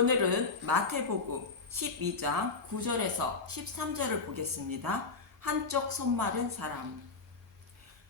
오늘은 마태복음 12장 9절에서 13절을 보겠습니다. 한쪽 손 마른 사람.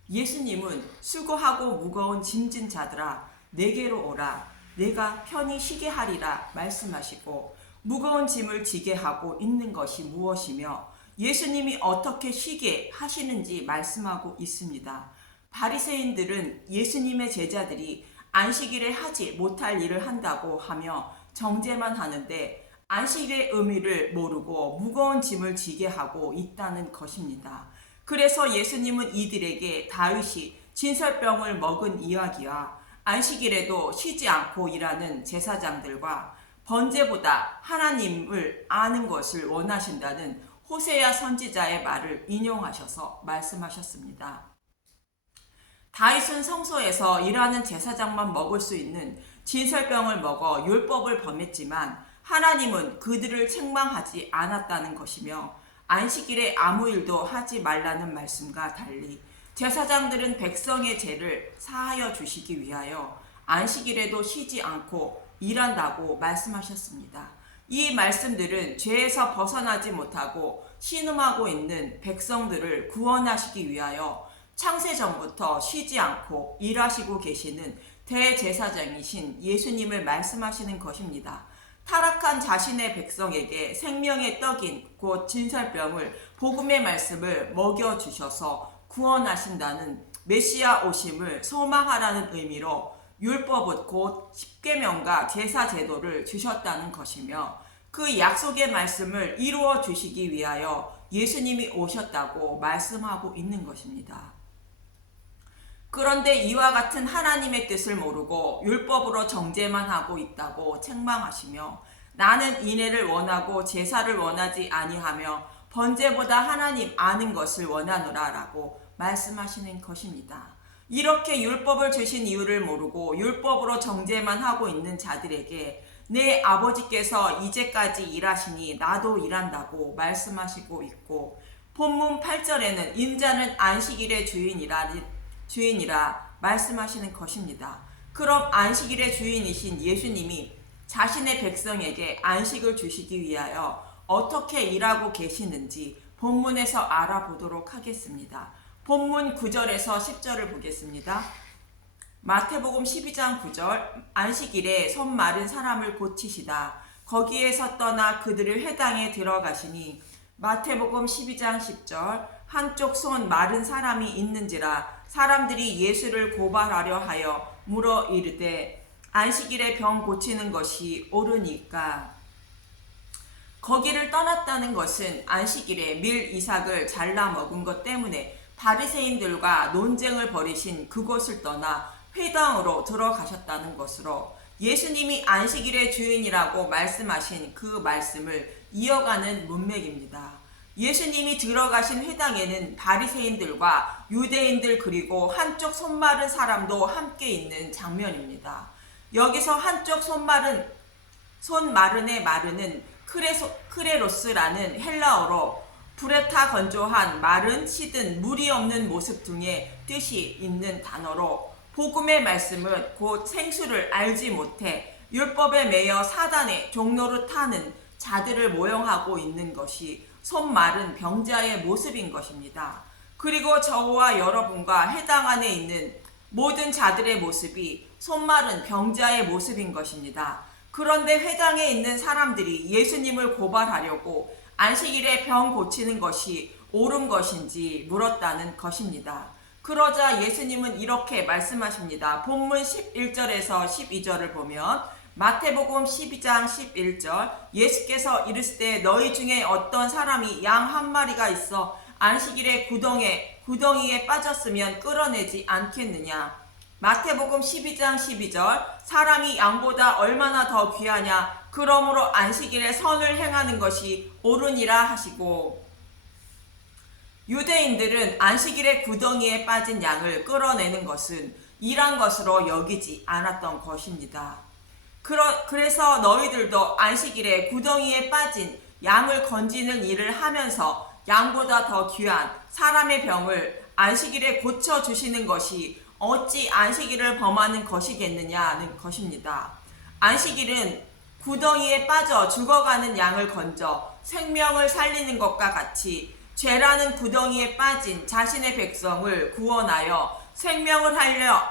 예수님은 수고하고 무거운 짐진 자들아 내게로 오라 내가 편히 쉬게 하리라 말씀하시고 무거운 짐을 지게 하고 있는 것이 무엇이며 예수님이 어떻게 쉬게 하시는지 말씀하고 있습니다. 바리새인들은 예수님의 제자들이 안식일에 하지 못할 일을 한다고 하며 정죄만 하는데 안식일의 의미를 모르고 무거운 짐을 지게 하고 있다는 것입니다. 그래서 예수님은 이들에게 다윗이 진설병을 먹은 이야기와 안식일에도 쉬지 않고 일하는 제사장들과 번제보다 하나님을 아는 것을 원하신다는 호세야 선지자의 말을 인용하셔서 말씀하셨습니다. 다윗은 성소에서 일하는 제사장만 먹을 수 있는 진설병을 먹어 율법을 범했지만 하나님은 그들을 책망하지 않았다는 것이며 안식일에 아무 일도 하지 말라는 말씀과 달리 제사장들은 백성의 죄를 사하여 주시기 위하여 안식일에도 쉬지 않고 일한다고 말씀하셨습니다. 이 말씀들은 죄에서 벗어나지 못하고 신음하고 있는 백성들을 구원하시기 위하여 창세전부터 쉬지 않고 일하시고 계시는 대제사장이신 예수님을 말씀하시는 것입니다. 타락한 자신의 백성에게 생명의 떡인 곧 진설병을 복음의 말씀을 먹여주셔서 구원하신다는 메시아 오심을 소망하라는 의미로 율법은 곧 십계명과 제사 제도를 주셨다는 것이며 그 약속의 말씀을 이루어 주시기 위하여 예수님이 오셨다고 말씀하고 있는 것입니다. 그런데 이와 같은 하나님의 뜻을 모르고 율법으로 정죄만 하고 있다고 책망하시며 나는 인애를 원하고 제사를 원하지 아니하며 번제보다 하나님 아는 것을 원하노라 라고 말씀하시는 것입니다. 이렇게 율법을 주신 이유를 모르고 율법으로 정죄만 하고 있는 자들에게 내 아버지께서 이제까지 일하시니 나도 일한다고 말씀하시고 있고 본문 8절에는 인자는 안식일의 주인이라 말씀하시는 것입니다. 그럼 안식일의 주인이신 예수님이 자신의 백성에게 안식을 주시기 위하여 어떻게 일하고 계시는지 본문에서 알아보도록 하겠습니다. 본문 9절에서 10절을 보겠습니다. 마태복음 12장 9절 안식일에 손 마른 사람을 고치시다. 거기에서 떠나 그들을 회당에 들어가시니 마태복음 12장 10절 한쪽 손 마른 사람이 있는지라 사람들이 예수를 고발하려 하여 물어 이르되 안식일에 병 고치는 것이 옳으니까. 거기를 떠났다는 것은 안식일에 밀 이삭을 잘라 먹은 것 때문에 바리새인들과 논쟁을 벌이신 그곳을 떠나 회당으로 들어가셨다는 것으로 예수님이 안식일의 주인이라고 말씀하신 그 말씀을 이어가는 문맥입니다. 예수님이 들어가신 회당에는 바리새인들과 유대인들 그리고 한쪽 손 마른 사람도 함께 있는 장면입니다. 여기서 한쪽 손 마른의 마른은 크레로스라는 헬라어로 불에 타 건조한 마른 시든 물이 없는 모습 등의 뜻이 있는 단어로 복음의 말씀은 곧 생수를 알지 못해 율법에 매여 사단의 종로를 타는 자들을 모형하고 있는 것이 손 마른 병자의 모습인 것입니다. 그리고 저와 여러분과 해당 안에 있는 모든 자들의 모습이 손 마른 병자의 모습인 것입니다. 그런데 회당에 있는 사람들이 예수님을 고발하려고 안식일에 병 고치는 것이 옳은 것인지 물었다는 것입니다. 그러자 예수님은 이렇게 말씀하십니다. 본문 11절에서 12절을 보면 마태복음 12장 11절 예수께서 이르시되 너희 중에 어떤 사람이 양 한 마리가 있어 안식일에 구덩이에 빠졌으면 끌어내지 않겠느냐. 마태복음 12장 12절 사람이 양보다 얼마나 더 귀하냐. 그러므로 안식일에 선을 행하는 것이 옳으니라 하시고 유대인들은 안식일에 구덩이에 빠진 양을 끌어내는 것은 일한 것으로 여기지 않았던 것입니다. 그래서 너희들도 안식일에 구덩이에 빠진 양을 건지는 일을 하면서 양보다 더 귀한 사람의 병을 안식일에 고쳐주시는 것이 어찌 안식일을 범하는 것이겠느냐는 것입니다. 안식일은 구덩이에 빠져 죽어가는 양을 건져 생명을 살리는 것과 같이 죄라는 구덩이에 빠진 자신의 백성을 구원하여 생명을 하려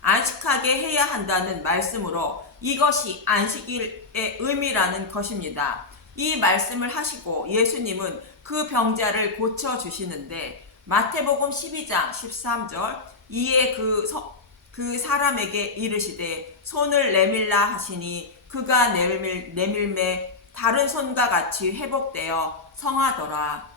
안식하게 해야 한다는 말씀으로 이것이 안식일의 의미라는 것입니다. 이 말씀을 하시고 예수님은 그 병자를 고쳐주시는데 마태복음 12장 13절 이에 그 사람에게 이르시되 손을 내밀라 하시니 그가 내밀매 다른 손과 같이 회복되어 성하더라.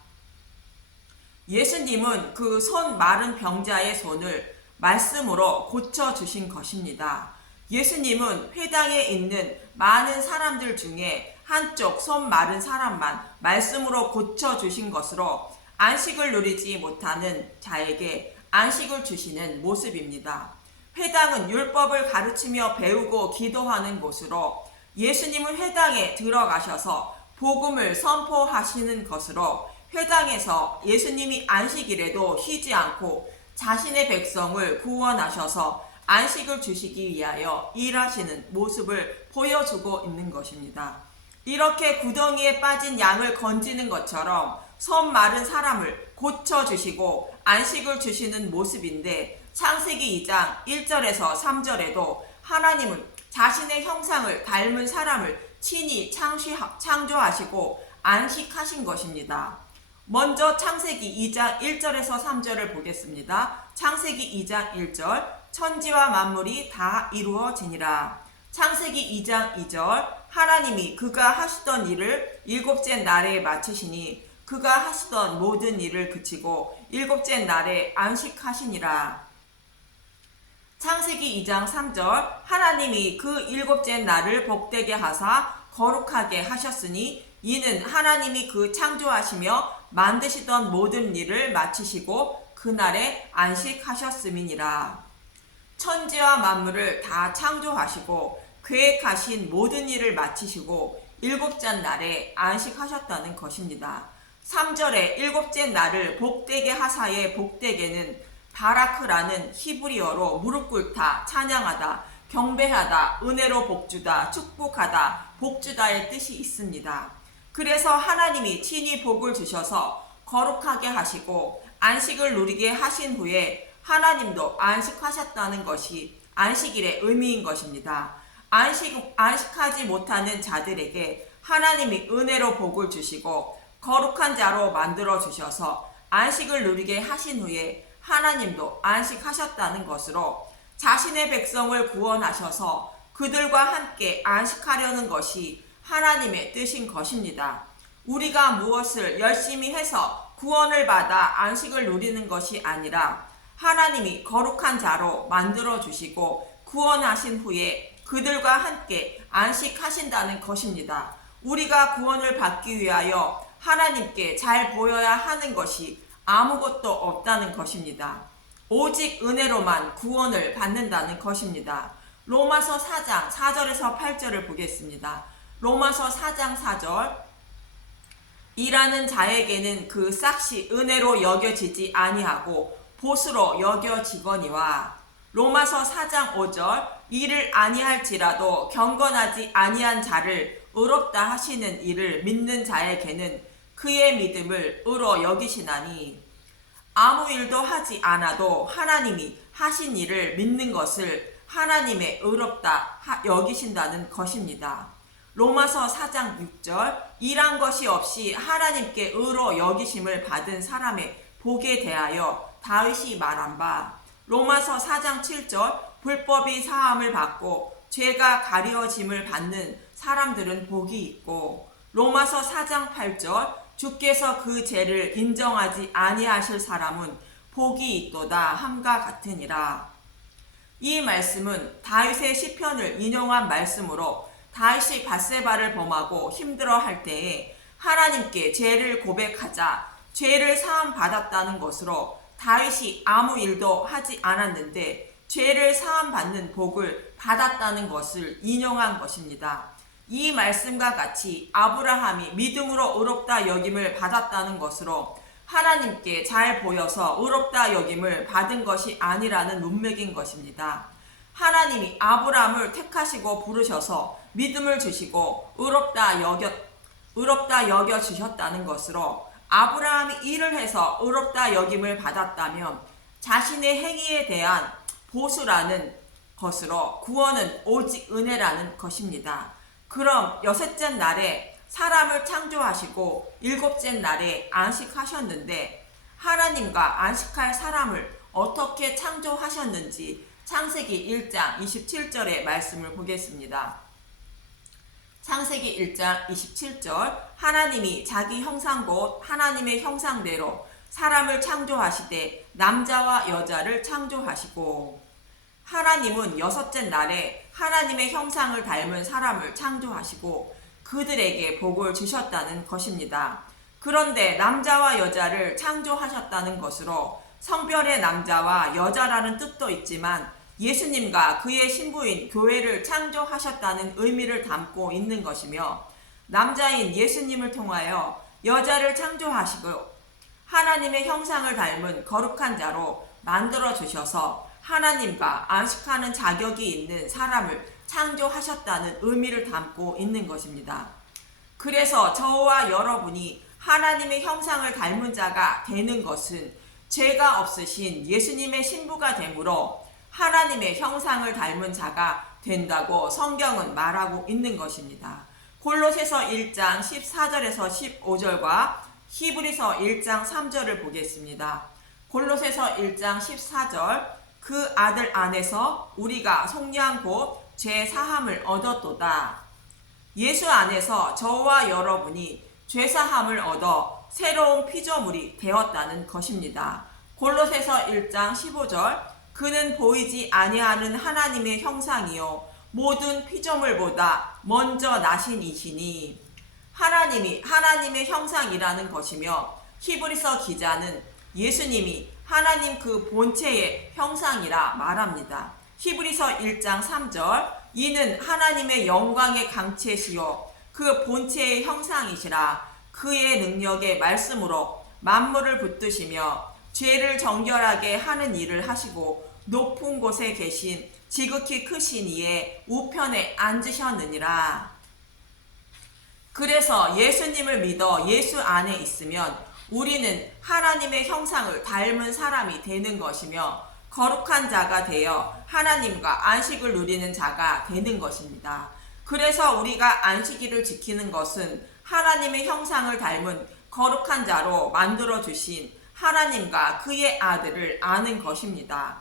예수님은 그 손 마른 병자의 손을 말씀으로 고쳐주신 것입니다. 예수님은 회당에 있는 많은 사람들 중에 한쪽 손 마른 사람만 말씀으로 고쳐주신 것으로 안식을 누리지 못하는 자에게 안식을 주시는 모습입니다. 회당은 율법을 가르치며 배우고 기도하는 곳으로 예수님은 회당에 들어가셔서 복음을 선포하시는 것으로 회당에서 예수님이 안식일에도 쉬지 않고 자신의 백성을 구원하셔서 안식을 주시기 위하여 일하시는 모습을 보여주고 있는 것입니다. 이렇게 구덩이에 빠진 양을 건지는 것처럼 손 마른 사람을 고쳐주시고 안식을 주시는 모습인데 창세기 2장 1절에서 3절에도 하나님은 자신의 형상을 닮은 사람을 친히 창조하시고 안식하신 것입니다. 먼저 창세기 2장 1절에서 3절을 보겠습니다. 창세기 2장 1절 천지와 만물이 다 이루어지니라. 창세기 2장 2절 하나님이 그가 하시던 일을 일곱째 날에 마치시니 그가 하시던 모든 일을 그치고 일곱째 날에 안식하시니라. 창세기 2장 3절 하나님이 그 일곱째 날을 복되게 하사 거룩하게 하셨으니 이는 하나님이 그 창조하시며 만드시던 모든 일을 마치시고 그날에 안식하셨음이니라. 천지와 만물을 다 창조하시고 계획하신 모든 일을 마치시고 일곱째 날에 안식하셨다는 것입니다. 3절에 일곱째 날을 복되게 하사의 복되게는 바라크라는 히브리어로 무릎 꿇다, 찬양하다, 경배하다, 은혜로 복주다, 축복하다, 복주다의 뜻이 있습니다. 그래서 하나님이 친히 복을 주셔서 거룩하게 하시고 안식을 누리게 하신 후에 하나님도 안식하셨다는 것이 안식일의 의미인 것입니다. 안식하지 못하는 자들에게 하나님이 은혜로 복을 주시고 거룩한 자로 만들어 주셔서 안식을 누리게 하신 후에 하나님도 안식하셨다는 것으로 자신의 백성을 구원하셔서 그들과 함께 안식하려는 것이 하나님의 뜻인 것입니다. 우리가 무엇을 열심히 해서 구원을 받아 안식을 누리는 것이 아니라 하나님이 거룩한 자로 만들어 주시고 구원하신 후에 그들과 함께 안식하신다는 것입니다. 우리가 구원을 받기 위하여 하나님께 잘 보여야 하는 것이 아무것도 없다는 것입니다. 오직 은혜로만 구원을 받는다는 것입니다. 로마서 4장 4절에서 8절을 보겠습니다. 로마서 4장 4절 일하는 자에게는 그 싹이 은혜로 여겨지지 아니하고 보수로 여겨지거니와. 로마서 4장 5절 일을 아니할지라도 경건하지 아니한 자를 의롭다 하시는 이를 믿는 자에게는 그의 믿음을 의로 여기시나니. 아무 일도 하지 않아도 하나님이 하신 일을 믿는 것을 하나님의 의롭다 여기신다는 것입니다. 로마서 4장 6절 일한 것이 없이 하나님께 의로 여기심을 받은 사람의 복에 대하여 다윗이 말한 바. 로마서 4장 7절 불법이 사함을 받고 죄가 가려짐을 받는 사람들은 복이 있고. 로마서 4장 8절 주께서 그 죄를 인정하지 아니하실 사람은 복이 있도다 함과 같으니라. 이 말씀은 다윗의 시편을 인용한 말씀으로 다윗이 밧세바를 범하고 힘들어할 때에 하나님께 죄를 고백하자 죄를 사함 받았다는 것으로 다윗이 아무 일도 하지 않았는데 죄를 사함 받는 복을 받았다는 것을 인용한 것입니다. 이 말씀과 같이 아브라함이 믿음으로 의롭다 여김을 받았다는 것으로 하나님께 잘 보여서 의롭다 여김을 받은 것이 아니라는 문맥인 것입니다. 하나님이 아브라함을 택하시고 부르셔서 믿음을 주시고 의롭다 여겨 주셨다는 것으로 아브라함이 일을 해서 의롭다 여김을 받았다면 자신의 행위에 대한 보수라는 것으로 구원은 오직 은혜라는 것입니다. 그럼 여섯째 날에 사람을 창조하시고 일곱째 날에 안식하셨는데 하나님과 안식할 사람을 어떻게 창조하셨는지 창세기 1장 27절의 말씀을 보겠습니다. 창세기 1장 27절 하나님이 자기 형상 곧 하나님의 형상대로 사람을 창조하시되 남자와 여자를 창조하시고 하나님은 여섯째 날에 하나님의 형상을 닮은 사람을 창조하시고 그들에게 복을 주셨다는 것입니다. 그런데 남자와 여자를 창조하셨다는 것으로 성별의 남자와 여자라는 뜻도 있지만 예수님과 그의 신부인 교회를 창조하셨다는 의미를 담고 있는 것이며 남자인 예수님을 통하여 여자를 창조하시고 하나님의 형상을 닮은 거룩한 자로 만들어 주셔서 하나님과 안식하는 자격이 있는 사람을 창조하셨다는 의미를 담고 있는 것입니다. 그래서 저와 여러분이 하나님의 형상을 닮은 자가 되는 것은 죄가 없으신 예수님의 신부가 되므로 하나님의 형상을 닮은 자가 된다고 성경은 말하고 있는 것입니다. 골로새서 1장 14절에서 15절과 히브리서 1장 3절을 보겠습니다. 골로새서 1장 14절 그 아들 안에서 우리가 속량 곧 죄 사함을 얻었도다. 예수 안에서 저와 여러분이 죄 사함을 얻어 새로운 피조물이 되었다는 것입니다. 골로새서 1장 15절 그는 보이지 아니하는 하나님의 형상이요 모든 피조물보다 먼저 나신 이시니 하나님이 하나님의 형상이라는 것이며 히브리서 기자는 예수님이 하나님 그 본체의 형상이라 말합니다. 히브리서 1장 3절 이는 하나님의 영광의 강체시요 그 본체의 형상이시라 그의 능력의 말씀으로 만물을 붙드시며 죄를 정결하게 하는 일을 하시고 높은 곳에 계신 지극히 크신 이의 우편에 앉으셨느니라. 그래서 예수님을 믿어 예수 안에 있으면 우리는 하나님의 형상을 닮은 사람이 되는 것이며 거룩한 자가 되어 하나님과 안식을 누리는 자가 되는 것입니다. 그래서 우리가 안식일을 지키는 것은 하나님의 형상을 닮은 거룩한 자로 만들어 주신 하나님과 그의 아들을 아는 것입니다.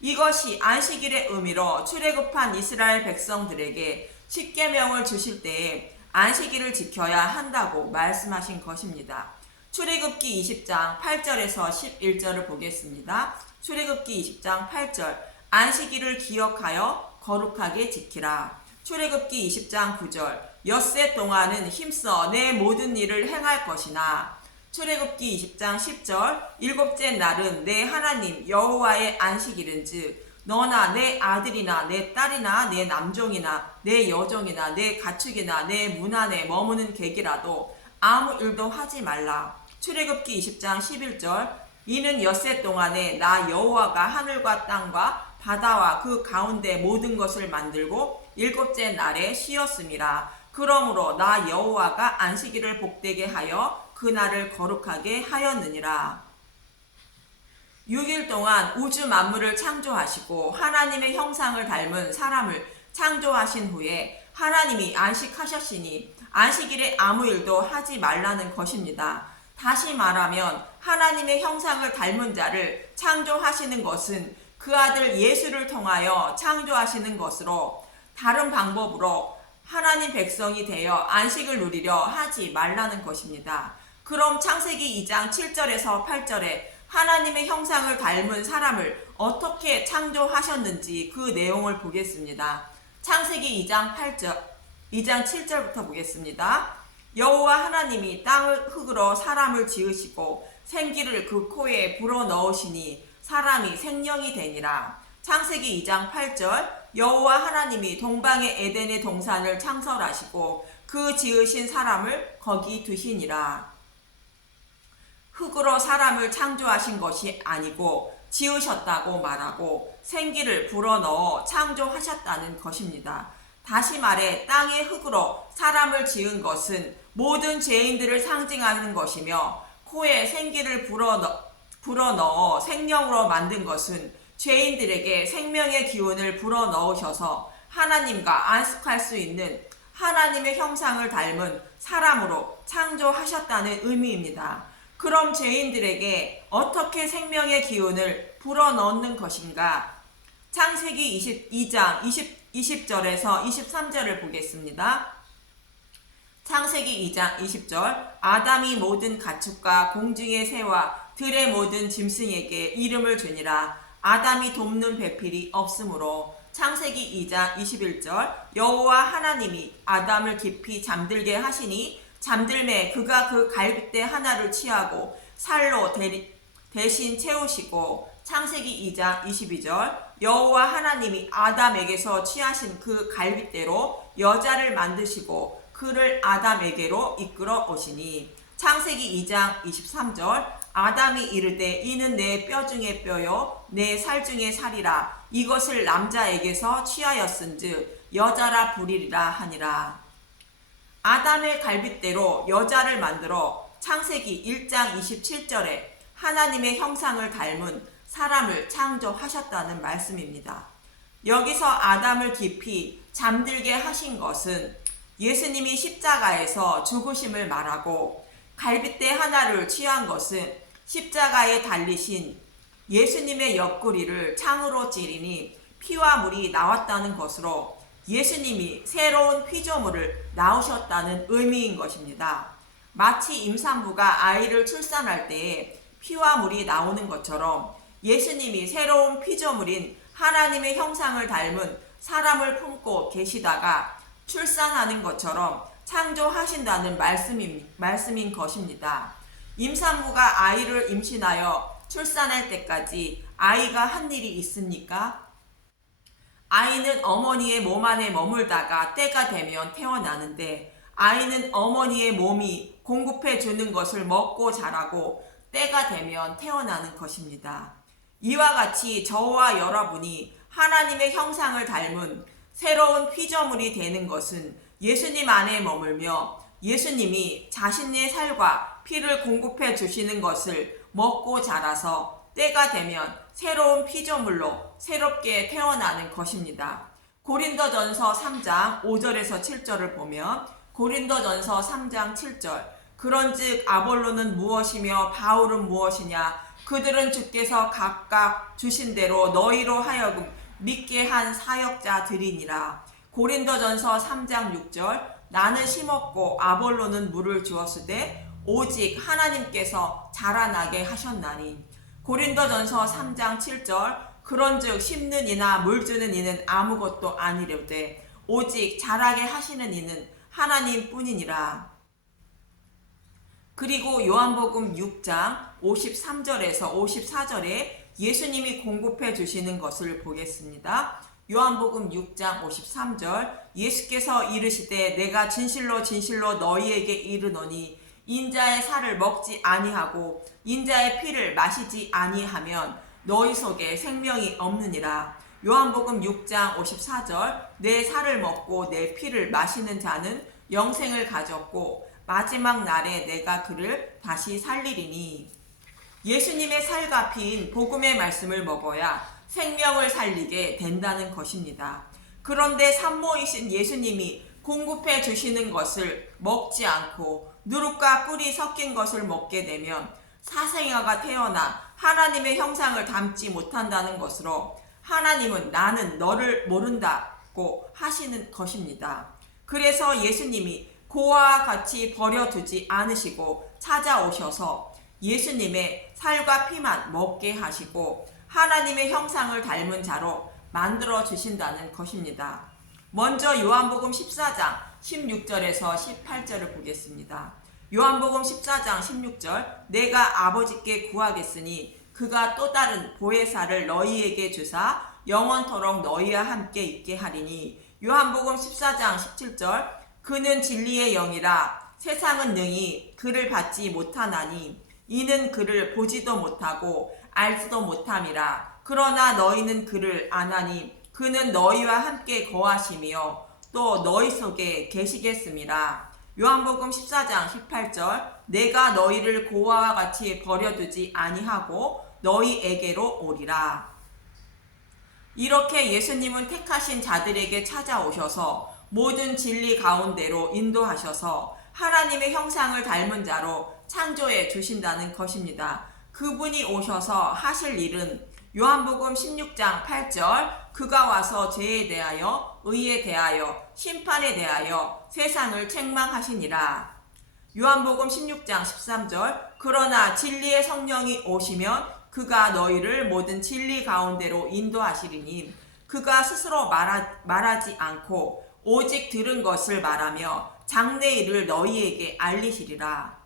이것이 안식일의 의미로 출애굽한 이스라엘 백성들에게 십계명을 주실 때에 안식일을 지켜야 한다고 말씀하신 것입니다. 출애굽기 20장 8절에서 11절을 보겠습니다. 출애굽기 20장 8절 안식일을 기억하여 거룩하게 지키라. 출애굽기 20장 9절 엿새 동안은 힘써 내 모든 일을 행할 것이나 출애굽기 20장 10절 일곱째 날은 내 하나님 여호와의 안식일은즉 너나 내 아들이나 내 딸이나 내 남종이나 내 여종이나 내 가축이나 내 문 안에 머무는 객이라도 아무 일도 하지 말라. 출애굽기 20장 11절 이는 엿새 동안에 나 여호와가 하늘과 땅과 바다와 그 가운데 모든 것을 만들고 일곱째 날에 쉬었음이라. 그러므로 나 여호와가 안식일을 복되게 하여 그날을 거룩하게 하였느니라. 6일 동안 우주 만물을 창조하시고 하나님의 형상을 닮은 사람을 창조하신 후에 하나님이 안식하셨으니 안식일에 아무 일도 하지 말라는 것입니다. 다시 말하면 하나님의 형상을 닮은 자를 창조하시는 것은 그 아들 예수를 통하여 창조하시는 것으로 다른 방법으로 하나님 백성이 되어 안식을 누리려 하지 말라는 것입니다. 그럼 창세기 2장 7절에서 8절에 하나님의 형상을 닮은 사람을 어떻게 창조하셨는지 그 내용을 보겠습니다. 창세기 2장 7절부터 보겠습니다. 여호와 하나님이 땅을 흙으로 사람을 지으시고 생기를 그 코에 불어넣으시니 사람이 생명이 되니라. 창세기 2장 8절 여호와 하나님이 동방의 에덴의 동산을 창설하시고 그 지으신 사람을 거기 두시니라. 흙으로 사람을 창조하신 것이 아니고 지으셨다고 말하고 생기를 불어넣어 창조하셨다는 것입니다. 다시 말해 땅의 흙으로 사람을 지은 것은 모든 죄인들을 상징하는 것이며 코에 생기를 불어넣어 생명으로 만든 것은 죄인들에게 생명의 기운을 불어넣으셔서 하나님과 안식할 수 있는 하나님의 형상을 닮은 사람으로 창조하셨다는 의미입니다. 그럼 죄인들에게 어떻게 생명의 기운을 불어넣는 것인가? 창세기 22장 20절에서 23절을 보겠습니다. 창세기 2장 20절 아담이 모든 가축과 공중의 새와 들의 모든 짐승에게 이름을 주니라. 아담이 돕는 배필이 없으므로. 창세기 2장 21절 여호와 하나님이 아담을 깊이 잠들게 하시니 잠들매 그가 그 갈빗대 하나를 취하고 살로 대신 채우시고. 창세기 2장 22절 여호와 하나님이 아담에게서 취하신 그 갈빗대로 여자를 만드시고 그를 아담에게로 이끌어 오시니. 창세기 2장 23절 아담이 이르되 이는 내 뼈 중에 뼈요 내 살 중에 살이라. 이것을 남자에게서 취하였은즉 여자라 부리리라 하니라. 아담의 갈빗대로 여자를 만들어 창세기 1장 27절에 하나님의 형상을 닮은 사람을 창조하셨다는 말씀입니다. 여기서 아담을 깊이 잠들게 하신 것은 예수님이 십자가에서 죽으심을 말하고 갈빗대 하나를 취한 것은 십자가에 달리신 예수님의 옆구리를 창으로 찌르니 피와 물이 나왔다는 것으로 예수님이 새로운 피조물을 낳으셨다는 의미인 것입니다. 마치 임산부가 아이를 출산할 때에 피와 물이 나오는 것처럼 예수님이 새로운 피조물인 하나님의 형상을 닮은 사람을 품고 계시다가 출산하는 것처럼 창조하신다는 말씀인 것입니다. 임산부가 아이를 임신하여 출산할 때까지 아이가 한 일이 있습니까? 아이는 어머니의 몸 안에 머물다가 때가 되면 태어나는데 아이는 어머니의 몸이 공급해 주는 것을 먹고 자라고 때가 되면 태어나는 것입니다. 이와 같이 저와 여러분이 하나님의 형상을 닮은 새로운 피조물이 되는 것은 예수님 안에 머물며 예수님이 자신의 살과 피를 공급해 주시는 것을 먹고 자라서 때가 되면 새로운 피조물로 새롭게 태어나는 것입니다. 고린도전서 3장 5절에서 7절을 보면 고린도전서 3장 7절 그런즉 아볼로는 무엇이며 바울은 무엇이냐 그들은 주께서 각각 주신 대로 너희로 하여금 믿게 한 사역자들이니라. 고린도전서 3장 6절 나는 심었고 아볼로는 물을 주었으되 오직 하나님께서 자라나게 하셨나니. 고린도전서 3장 7절 그런즉 심는 이나 물 주는 이는 아무것도 아니려되 오직 자라게 하시는 이는 하나님뿐이니라. 그리고 요한복음 6장 53절에서 54절에 예수님이 공급해 주시는 것을 보겠습니다. 요한복음 6장 53절 예수께서 이르시되 내가 진실로 진실로 너희에게 이르노니 인자의 살을 먹지 아니하고 인자의 피를 마시지 아니하면 너희 속에 생명이 없느니라. 요한복음 6장 54절 내 살을 먹고 내 피를 마시는 자는 영생을 가졌고 마지막 날에 내가 그를 다시 살리리니. 예수님의 살과 피인 복음의 말씀을 먹어야 생명을 살리게 된다는 것입니다. 그런데 산모이신 예수님이 공급해 주시는 것을 먹지 않고 누룩과 꿀이 섞인 것을 먹게 되면 사생아가 태어나 하나님의 형상을 담지 못한다는 것으로 하나님은 나는 너를 모른다고 하시는 것입니다. 그래서 예수님이 고아와 같이 버려두지 않으시고 찾아오셔서 예수님의 살과 피만 먹게 하시고 하나님의 형상을 닮은 자로 만들어 주신다는 것입니다. 먼저 요한복음 14장 16절에서 18절을 보겠습니다. 요한복음 14장 16절 내가 아버지께 구하겠으니 그가 또 다른 보혜사를 너희에게 주사 영원토록 너희와 함께 있게 하리니. 요한복음 14장 17절 그는 진리의 영이라 세상은 능히 그를 받지 못하나니 이는 그를 보지도 못하고 알지도 못함이라. 그러나 너희는 그를 아나니 그는 너희와 함께 거하시며 또 너희 속에 계시겠음이라. 요한복음 14장 18절 내가 너희를 고아와 같이 버려두지 아니하고 너희에게로 오리라. 이렇게 예수님은 택하신 자들에게 찾아오셔서 모든 진리 가운데로 인도하셔서 하나님의 형상을 닮은 자로 창조해 주신다는 것입니다. 그분이 오셔서 하실 일은 요한복음 16장 8절 그가 와서 죄에 대하여 의에 대하여 심판에 대하여 세상을 책망하시니라. 요한복음 16장 13절 그러나 진리의 성령이 오시면 그가 너희를 모든 진리 가운데로 인도하시리니 그가 스스로 말하지 않고 오직 들은 것을 말하며 장래 일을 너희에게 알리시리라.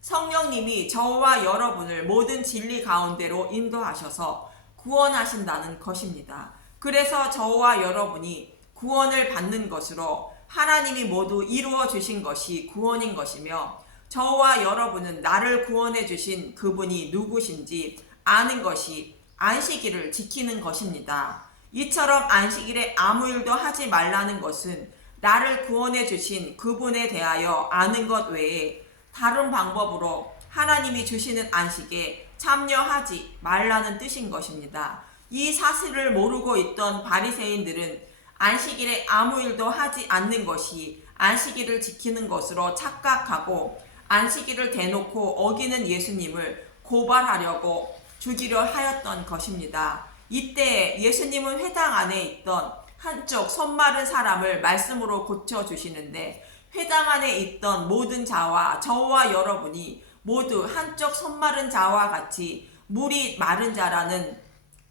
성령님이 저와 여러분을 모든 진리 가운데로 인도하셔서 구원하신다는 것입니다. 그래서 저와 여러분이 구원을 받는 것으로 하나님이 모두 이루어 주신 것이 구원인 것이며 저와 여러분은 나를 구원해 주신 그분이 누구신지 아는 것이 안식일을 지키는 것입니다. 이처럼 안식일에 아무 일도 하지 말라는 것은 나를 구원해 주신 그분에 대하여 아는 것 외에 다른 방법으로 하나님이 주시는 안식에 참여하지 말라는 뜻인 것입니다. 이 사실을 모르고 있던 바리새인들은 안식일에 아무 일도 하지 않는 것이 안식일을 지키는 것으로 착각하고 안식일을 대놓고 어기는 예수님을 고발하려고 죽이려 하였던 것입니다. 이때 예수님은 회당 안에 있던 한쪽 손 마른 사람을 말씀으로 고쳐주시는데 회당 안에 있던 모든 자와 저와 여러분이 모두 한쪽 손 마른 자와 같이 물이 마른 자라는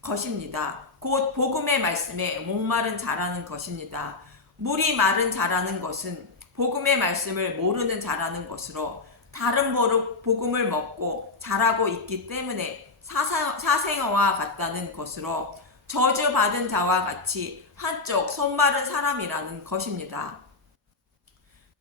것입니다. 곧 복음의 말씀에 목마른 자라는 것입니다. 물이 마른 자라는 것은 복음의 말씀을 모르는 자라는 것으로 다른 복음을 먹고 자라고 있기 때문에 사생아와 같다는 것으로 저주받은 자와 같이 한쪽 손 마른 사람이라는 것입니다.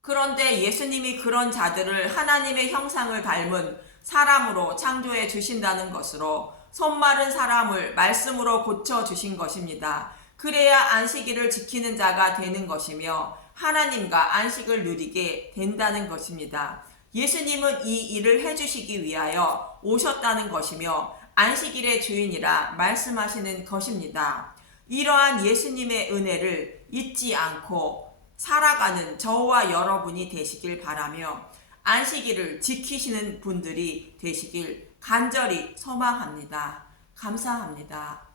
그런데 예수님이 그런 자들을 하나님의 형상을 닮은 사람으로 창조해 주신다는 것으로 손 마른 사람을 말씀으로 고쳐 주신 것입니다. 그래야 안식일을 지키는 자가 되는 것이며 하나님과 안식을 누리게 된다는 것입니다. 예수님은 이 일을 해주시기 위하여 오셨다는 것이며 안식일의 주인이라 말씀하시는 것입니다. 이러한 예수님의 은혜를 잊지 않고 살아가는 저와 여러분이 되시길 바라며 안식일을 지키시는 분들이 되시길 간절히 소망합니다. 감사합니다.